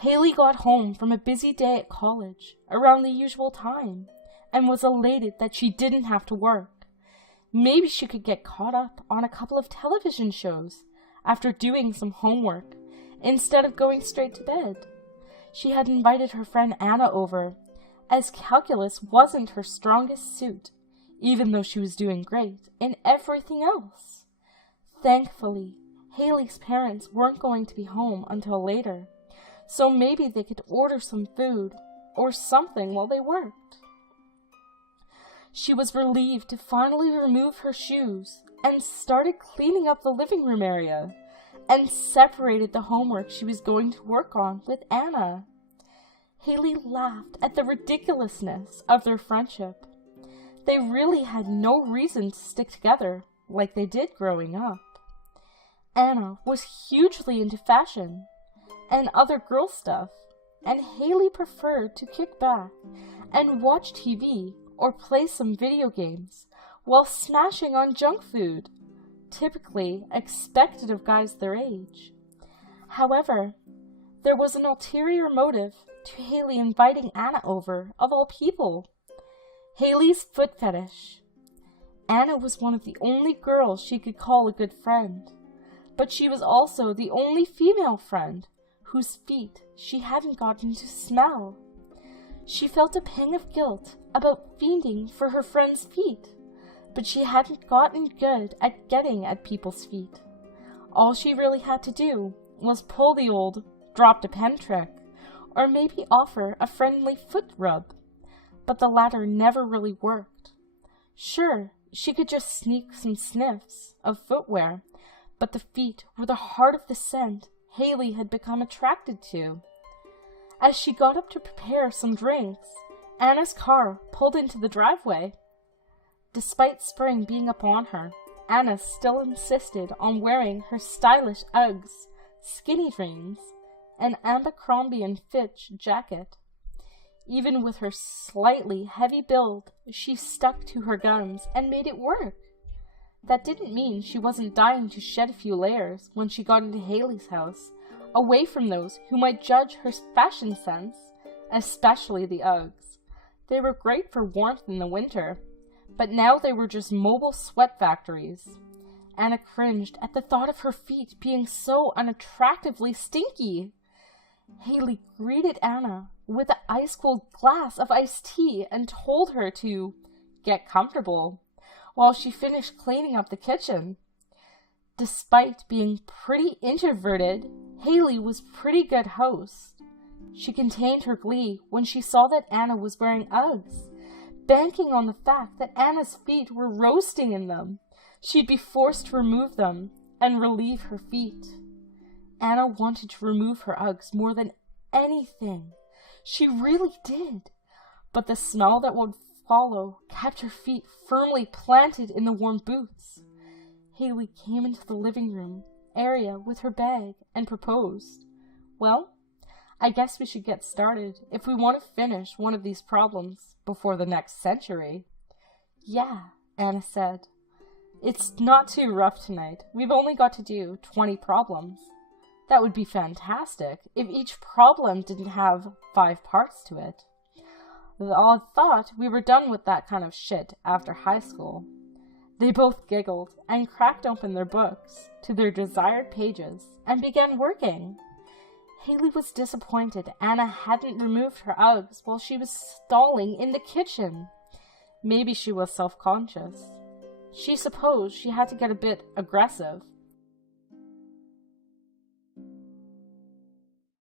Haley got home from a busy day at college around the usual time and was elated that she didn't have to work. Maybe she could get caught up on a couple of television shows after doing some homework instead of going straight to bed. She had invited her friend Anna over, as calculus wasn't her strongest suit, even though she was doing great in everything else. Thankfully, Haley's parents weren't going to be home until later, so maybe they could order some food or something while they worked. She was relieved to finally remove her shoes and started cleaning up the living room area and separated the homework she was going to work on with Anna. Haley laughed at the ridiculousness of their friendship. They really had no reason to stick together like they did growing up. Anna was hugely into fashion and other girl stuff, and Haley preferred to kick back and watch TV or play some video games while smashing on junk food, typically expected of guys their age. However, there was an ulterior motive to Haley inviting Anna over, of all people. Haley's foot fetish. Anna was one of the only girls she could call a good friend, but she was also the only female friend whose feet she hadn't gotten to smell. She felt a pang of guilt about fiending for her friend's feet, but she hadn't gotten good at getting at people's feet. All she really had to do was pull the old drop-a-pen trick, or maybe offer a friendly foot rub, but the latter never really worked. Sure, she could just sneak some sniffs of footwear, but the feet were the heart of the scent Haley had become attracted to. As she got up to prepare some drinks, Anna's car pulled into the driveway. Despite spring being upon her, Anna still insisted on wearing her stylish Uggs, skinny jeans, and Abercrombie & Fitch jacket. Even with her slightly heavy build, she stuck to her guns and made it work. That didn't mean she wasn't dying to shed a few layers when she got into Haley's house, away from those who might judge her fashion sense, especially the Uggs. They were great for warmth in the winter, but now they were just mobile sweat factories. Anna cringed at the thought of her feet being so unattractively stinky. Haley greeted Anna with an ice-cold glass of iced tea and told her to get comfortable while she finished cleaning up the kitchen. Despite being pretty introverted, Haley was pretty good host. She contained her glee when she saw that Anna was wearing Uggs, banking on the fact that Anna's feet were roasting in them. She'd be forced to remove them and relieve her feet. Anna wanted to remove her Uggs more than anything. She really did. But the smell that would follow kept her feet firmly planted in the warm boots. Haley came into the living room area with her bag and proposed, "Well, I guess we should get started if we want to finish one of these problems before the next century." "Yeah," Anna said. "It's not too rough tonight. We've only got to do 20 problems. That would be fantastic if each problem didn't have 5 parts to it. I thought we were done with that kind of shit after high school." They both giggled and cracked open their books to their desired pages and began working. Haley was disappointed Anna hadn't removed her Uggs while she was stalling in the kitchen. Maybe she was self-conscious. She supposed she had to get a bit aggressive